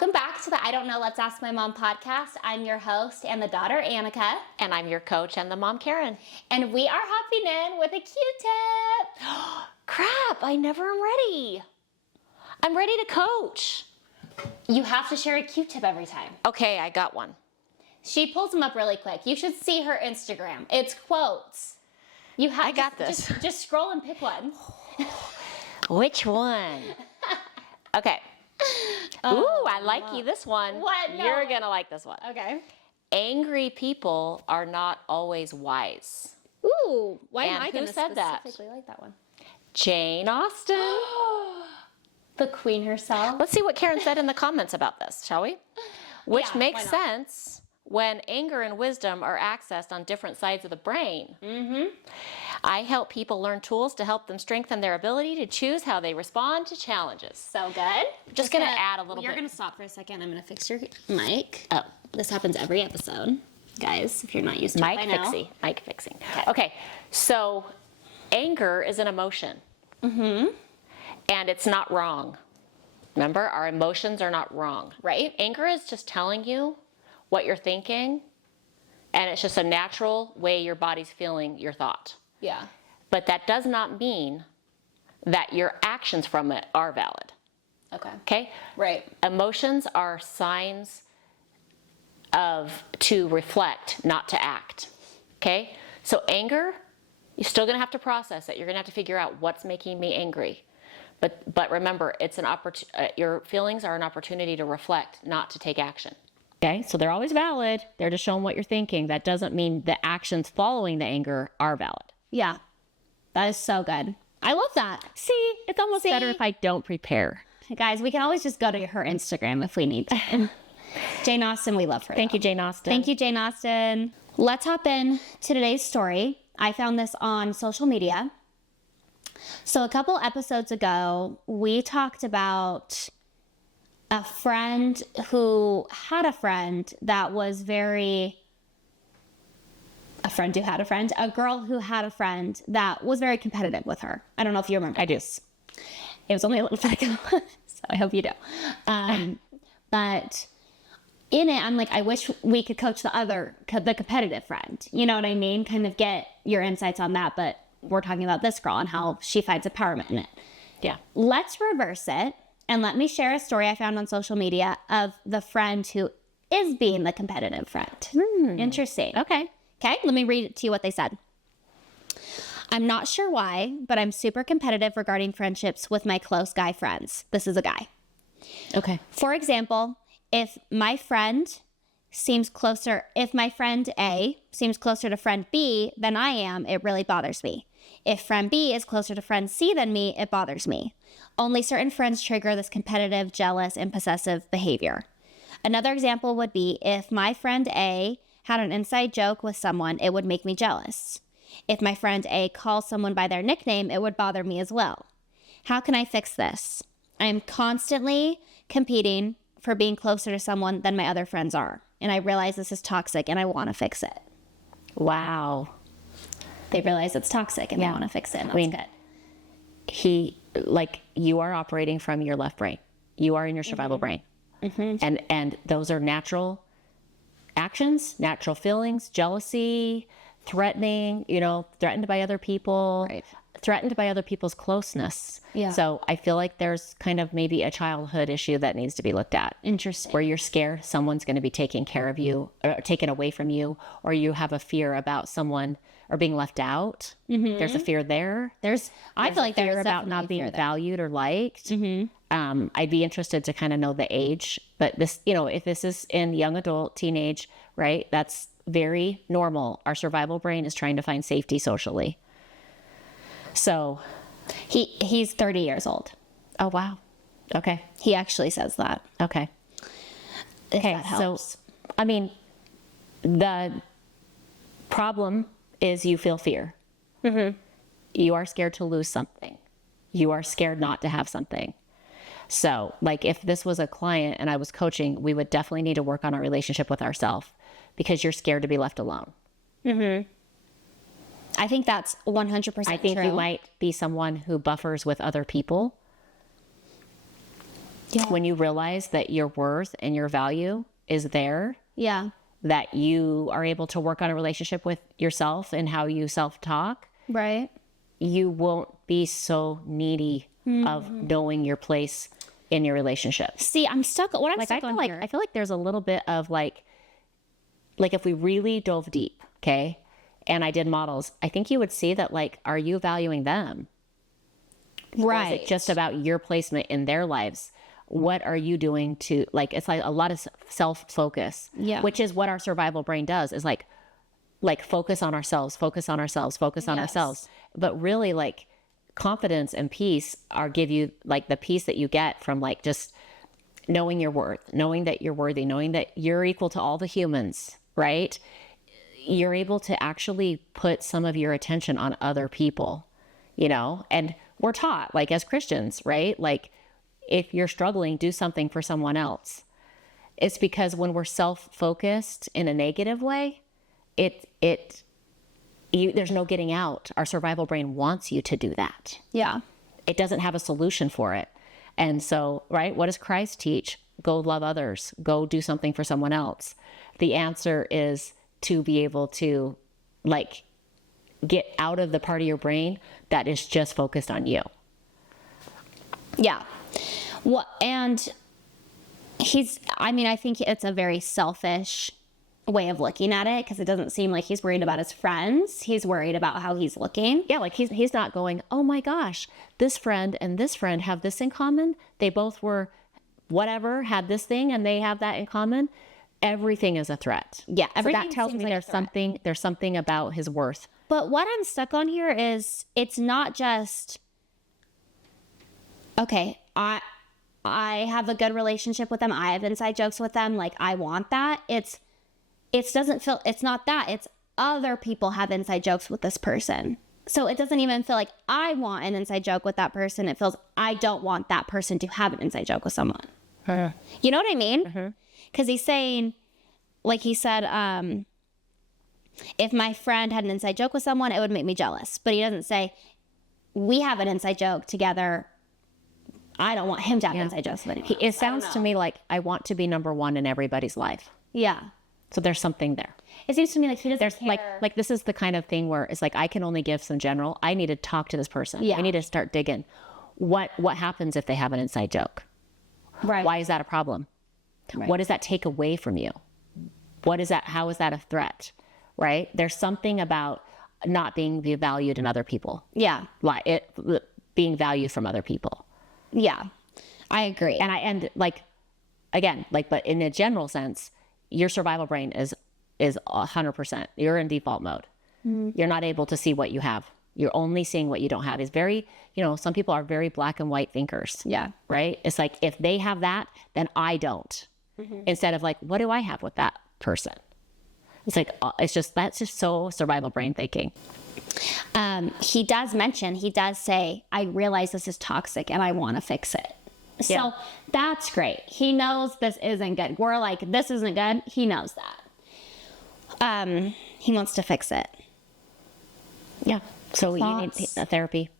Welcome back to the I Don't Know, Let's Ask My Mom podcast. I'm your host and the daughter, Annika. And I'm your coach and the mom, Karen. And we are hopping in with a Q-tip. Crap, I never am ready. I'm ready to coach. You have to share a Q-tip every time. Okay, I got one. She pulls them up really quick. You should see her Instagram. It's quotes. I got this. Just scroll and pick one. Which one? Okay. Ooh, I like you this one. What? No. You're going to like this one. Okay. Angry people are not always wise. Ooh, why And am I who going to said that? specifically like that one? Jane Austen. The queen herself. Let's see what Karen said in the comments about this, shall we? Which Yeah, makes why not? sense when anger and wisdom are accessed on different sides of the brain. Mm-hmm. I help people learn tools to help them strengthen their ability to choose how they respond to challenges. So good. Just gonna add a little You're bit. going to stop for a second. I'm going to fix your mic. Oh. This happens every episode, guys, if you're not used to it by now. Mic fixing. Okay, so anger is an emotion. Mm-hmm. And it's not wrong. Remember, our emotions are not wrong. Right. Anger is just telling you what you're thinking, and it's just a natural way your body's feeling your thought. Yeah. But that does not mean that your actions from it are valid. Okay. Okay? Right. Emotions are signs to reflect, not to act. Okay? So anger, you're still going to have to process it. You're going to have to figure out what's making me angry. But remember, it's your feelings are an opportunity to reflect, not to take action. Okay? So they're always valid. They're just showing what you're thinking. That doesn't mean the actions following the anger are valid. Yeah. That is so good. I love that. See, it's almost better if I don't prepare. Guys, we can always just go to her Instagram if we need to. Jane Austen, we love her. Thank you, Jane Austen. Thank you, Jane Austen. Let's hop in to today's story. I found this on social media. So a couple episodes ago, we talked about a friend who had a friend that was a girl who had a friend that was very competitive with her. I don't know if you remember. I do. It was only a little bit ago, so I hope you do. But in it, I'm like, I wish we could coach the competitive friend. You know what I mean? Kind of get your insights on that. But we're talking about this girl and how she finds empowerment in it. Yeah. Let's reverse it. And let me share a story I found on social media of the friend who is being the competitive friend. Interesting. Okay. Okay, let me read it to you what they said. I'm not sure why, but I'm super competitive regarding friendships with my close guy friends. This is a guy. Okay. For example, if my friend A seems closer to friend B than I am, it really bothers me. If friend B is closer to friend C than me, it bothers me. Only certain friends trigger this competitive, jealous, and possessive behavior. Another example would be if my friend A had an inside joke with someone, it would make me jealous. If my friend A calls someone by their nickname, it would bother me as well. How can I fix this? I am constantly competing for being closer to someone than my other friends are. And I realize this is toxic and I want to fix it. Wow. They realize it's toxic and they want to fix it. And that's good. You are operating from your left brain. You are in your survival brain. Mm-hmm. And those are natural actions, natural feelings, jealousy, threatened by other people, Right. threatened by other people's closeness. Yeah. So I feel like there's kind of maybe a childhood issue that needs to be looked at. Interesting. Where you're scared someone's going to be taking care of you or taken away from you, or you have a fear about someone or being left out. Mm-hmm. There's a fear there. I feel like there's fear about not being valued or liked. Mm-hmm. I'd be interested to kind of know the age, but this, if this is in young adult, teenage, right? That's very normal. Our survival brain is trying to find safety socially. So He's 30 years old. oh, wow. Okay. He actually says that. Okay. If Okay. that helps. So, the problem is you feel fear. Mm-hmm. You are scared to lose something. You are scared not to have something. So, if this was a client and I was coaching, we would definitely need to work on our relationship with ourselves because you're scared to be left alone. Mm-hmm. I think that's 100% I think true. you might be someone who buffers with other people. Yeah. When you realize that your worth and your value is there, Yeah. that you are able to work on a relationship with yourself and how you self-talk, Right. you won't be so needy of knowing your place in your relationship. See, I'm stuck. What I'm Like stuck on here. I feel like there's a little bit of like if we really dove deep, okay, and I did models, I think you would see that, like, are you valuing them? Or is it just about your placement in their lives? What are you doing to, like, it's like a lot of self-focus, Yeah. which is what our survival brain does, is like focus on ourselves, focus on ourselves, focus on Yes. ourselves. But really, like, confidence and peace give you, like, the peace that you get from, like, just knowing your worth, knowing that you're worthy, knowing that you're equal to all the humans, right? You're able to actually put some of your attention on other people, you know? And we're taught, like, as Christians, right? Like, if you're struggling, do something for someone else. It's because when we're self-focused in a negative way, there's no getting out. Our survival brain wants you to do that. Yeah. It doesn't have a solution for it. And so, right, what does Christ teach? Go love others. Go do something for someone else. The answer is to be able to, like, get out of the part of your brain that is just focused on you. Yeah. Well, and I think it's a very selfish way of looking at it, because it doesn't seem like he's worried about his friends. He's worried about how he's looking. Yeah, like he's not going, oh my gosh, this friend and this friend have this in common. They both were whatever, had this thing, and they have that in common. Everything is a threat. Yeah, So everything that tells seems me like a threat. there's something about his worth. But what I'm stuck on here is, it's not just, okay, I have a good relationship with them. I have inside jokes with them. Like, I want that. It's not that. It's other people have inside jokes with this person. So it doesn't even feel like I want an inside joke with that person. It feels I don't want that person to have an inside joke with someone. You know what I mean? Because he's saying, like he said, if my friend had an inside joke with someone, it would make me jealous. But he doesn't say, we have an inside joke together. I don't want him to have inside jokes with anyone. It sounds to me like I want to be number one in everybody's life. Yeah. So there's something there. It seems to me like he doesn't There's care. like this is the kind of thing where it's like, I can only give some general. I need to talk to this person. Yeah. I need to start digging. What happens if they have an inside joke? Right. Why is that a problem? Right. What does that take away from you? What is that? How is that a threat? Right? There's something about not being valued in other people. Yeah. Like it being valued from other people. Yeah. I agree. And but in a general sense, your survival brain is 100%. You're in default mode. You're not able to see what you have. You're only seeing what you don't have. It's very, some people are very black and white thinkers. Yeah. Right? It's like, if they have that, then I don't. Instead of like, what do I have with that person? It's like, that's just so survival brain thinking. He does say, I realize this is toxic and I want to fix it. So Yeah. that's great. He knows this isn't good. We're like, this isn't good. He knows that. He wants to fix it. Yeah. So you Thoughts? need a therapy.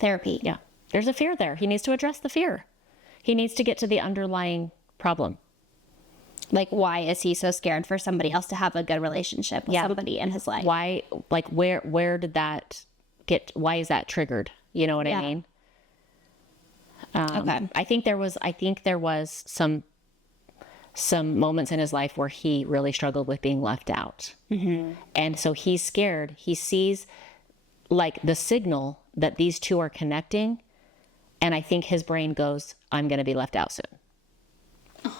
Therapy. Yeah. There's a fear there. He needs to address the fear. He needs to get to the underlying problem. Like, why is he so scared for somebody else to have a good relationship with somebody in his life? Why, like, where did that why is that triggered? You know what I mean? Okay. I think there was some moments in his life where he really struggled with being left out. And so he's scared. He sees, like, the signal that these two are connecting. And I think his brain goes, I'm going to be left out soon.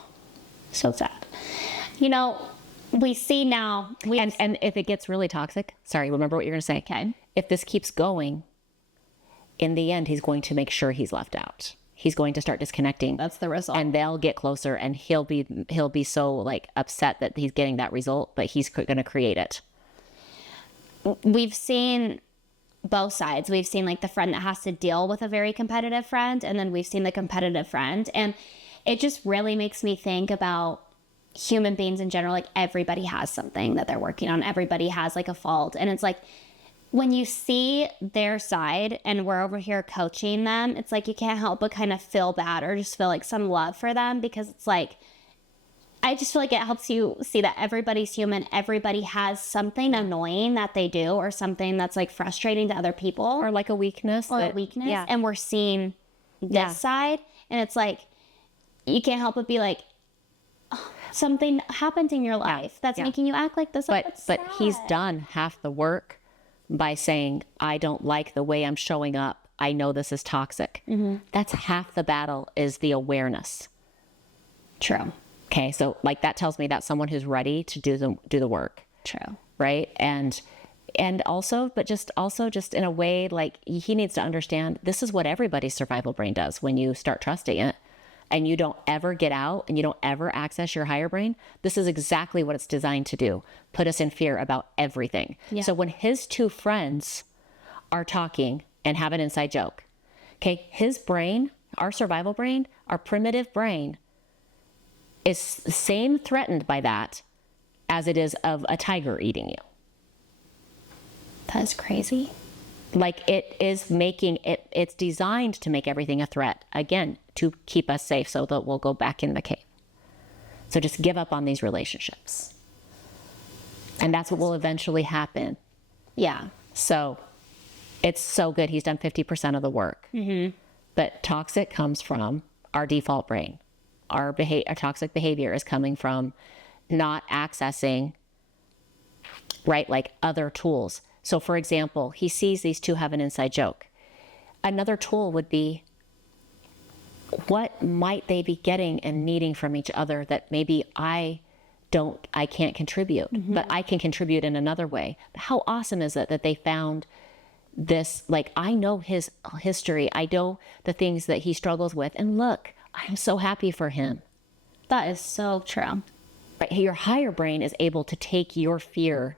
So sad. We see now. And if it gets really toxic, sorry, remember what you're going to say. Okay. If this keeps going, in the end, he's going to make sure he's left out. He's going to start disconnecting. That's the result. And they'll get closer, and he'll be so, like, upset that he's getting that result, but he's going to create it. We've seen both sides. We've seen, like, the friend that has to deal with a very competitive friend, and then we've seen the competitive friend. And it just really makes me think about human beings in general. Like, everybody has something that they're working on. Everybody has, like, a fault. And it's like, when you see their side and we're over here coaching them, it's like you can't help but kind of feel bad or just feel like some love for them, because it's like, I just feel like it helps you see that everybody's human. Everybody has something annoying that they do, or something that's like frustrating to other people, or like a weakness. Yeah. And we're seeing this side, and it's like, you can't help but be like, oh, something happened in your life that's making you act like this. But he's done half the work by saying, I don't like the way I'm showing up. I know this is toxic. That's half the battle, is the awareness. True. Okay, so like that tells me that's someone who's ready to do the work. True. Right? And also just in a way, like he needs to understand this is what everybody's survival brain does when you start trusting it and you don't ever get out and you don't ever access your higher brain. This is exactly what it's designed to do. Put us in fear about everything. Yeah. So when his two friends are talking and have an inside joke, okay, his brain, our survival brain, our primitive brain, is the same threatened by that as it is of a tiger eating you. That's crazy. Like it is making it, it's designed to make everything a threat, again, to keep us safe so that we'll go back in the cave. So just give up on these relationships. And that's what will eventually happen. Yeah. So it's so good. He's done 50% of the work. But toxic comes from our default brain. Our toxic behavior is coming from not accessing, right, like other tools. So for example, he sees these two have an inside joke. Another tool would be, what might they be getting and needing from each other that maybe I can't contribute, but I can contribute in another way. How awesome is it that they found this? Like, I know his history. I know the things that he struggles with. And look, I'm so happy for him. That is so true. Right? Your higher brain is able to take your fear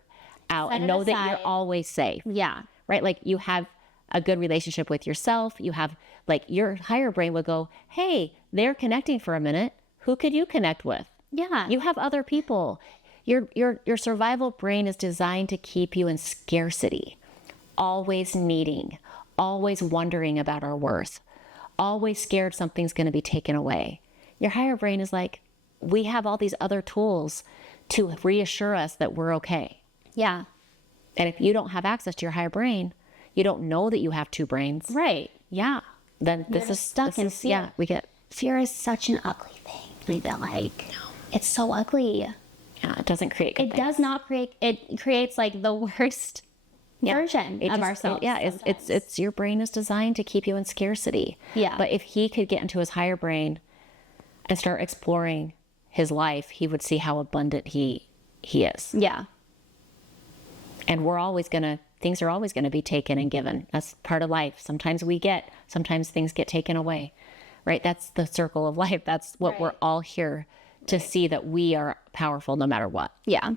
out and know that you're always safe. Yeah. Right? Like you have a good relationship with yourself. You have, like, your higher brain would go, hey, they're connecting for a minute. Who could you connect with? Yeah. You have other people. Your survival brain is designed to keep you in scarcity, always needing, always wondering about our worth, always scared something's going to be taken away. Your higher brain is like, we have all these other tools to reassure us that we're okay. Yeah. And if you don't have access to your higher brain, you don't know that you have two brains. Right. Yeah. Then You're this is stuck in fear. Yeah, we get fear is such an ugly thing. I feel like it's so ugly. Yeah, it doesn't create good things. Does not create. It creates like the worst version of ourselves. It's your brain is designed to keep you in scarcity. Yeah. But if he could get into his higher brain and start exploring his life, he would see how abundant he is. Yeah. And things are always gonna be taken and given. That's part of life. Sometimes things get taken away. Right? That's the circle of life. That's what we're all here to see, that we are powerful no matter what. Yeah.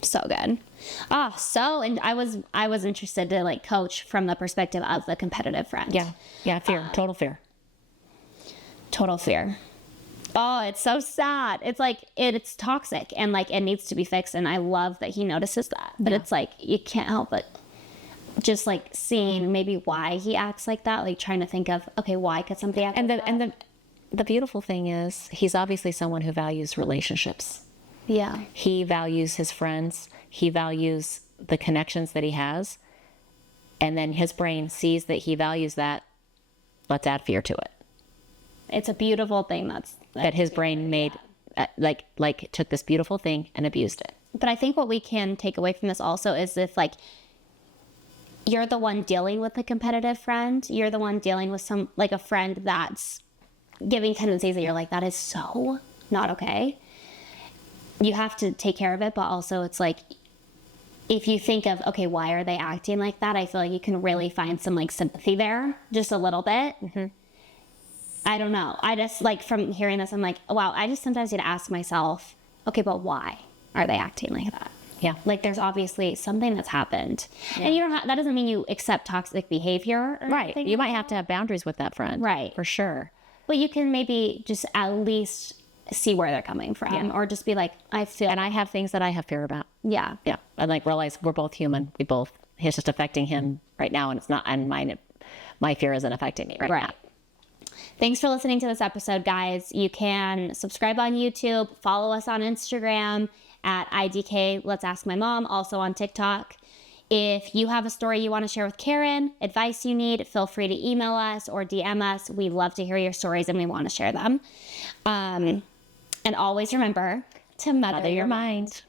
So good. And I was interested to like coach from the perspective of the competitive friend. Yeah. Yeah. Fear. Total fear. Total fear. Oh, it's so sad. It's like, it's toxic and like it needs to be fixed. And I love that he notices that. But it's like, you can't help but just like seeing maybe why he acts like that. Like trying to think of, okay, why could somebody act like that? And the beautiful thing is he's obviously someone who values relationships. Yeah. He values his friends. He values the connections that he has. And then his brain sees that he values that. Let's add fear to it. It's a beautiful thing that his brain made, like took this beautiful thing and abused it. But I think what we can take away from this also is if like you're the one dealing with a competitive friend, you're the one dealing with a friend that's giving tendencies that you're like, that is so not okay. You have to take care of it, but also it's like, if you think of, okay, why are they acting like that? I feel like you can really find some like sympathy there, just a little bit. Mm-hmm. I don't know. I just like, from hearing this, I'm like, wow, I just sometimes need to ask myself, okay, but why are they acting like that? Yeah. Like there's obviously something that's happened. Yeah. And you don't that doesn't mean you accept toxic behavior. Right. You might have to have boundaries with that friend. Right. For sure. But you can maybe just at least see where they're coming from, or just be like, I have things that I have fear about. Yeah. Yeah. And like realize we're both human. We both It's just affecting him right now, and it's not. And my fear isn't affecting me right now. Thanks for listening to this episode, guys. You can subscribe on YouTube, follow us on Instagram at IDK Let's Ask My Mom, also on TikTok. If you have a story you want to share with Karen, advice you need, feel free to email us or DM us. We love to hear your stories and we want to share them. And always remember to mother your mind.